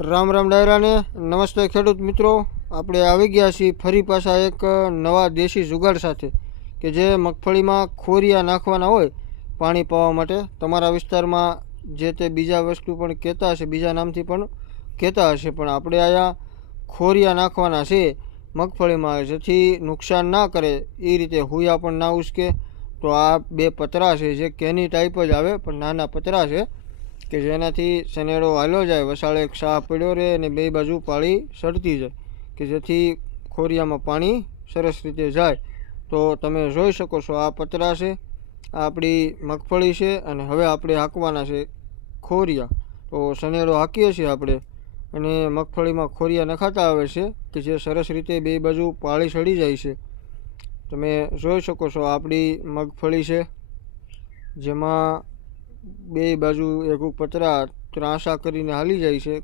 રામ રામ ડાયરાને નમસ્તે ખેડૂત મિત્રો। આપણે આવી ગયા છીએ ફરી પાછા એક નવા દેશી જુગાડ સાથે કે જે મગફળીમાં ખોરિયા નાખવાના હોય પાણી પાવા માટે। તમારા વિસ્તારમાં જે તે બીજા વસ્તુ પણ કહેતા હશે, બીજા નામથી પણ કહેતા હશે, પણ આપણે અહીંયા ખોરિયા નાખવાના છે મગફળીમાં, જેથી નુકસાન ના કરે એ રીતે હુયા પણ ના ઉસકે। તો આ બે પતરા છે જે કેની ટાઈપ જ આવે પણ નાના પતરા છે કે જેનાથી સનેડો હાલ્યો જાય, વસાળે એક શાહ પડ્યો રહે અને બે બાજુ પાળી સડતી જાય કે જેથી ખોરિયામાં પાણી સરસ રીતે જાય। તો તમે જોઈ શકો છો આ પતરા છે, આ આપણી મગફળી છે અને હવે આપણે હાંકવાના છે ખોરિયા। તો સનેડો હાંકીએ છીએ આપણે અને મગફળીમાં ખોરિયા નખાતા આવે છે કે જે સરસ રીતે બે બાજુ પાળી સડી જાય છે। તમે જોઈ શકો છો આપણી મગફળી છે જેમાં બે બાજુ એક પતરા ત્રાંસા કરીને હાલી જાય છે,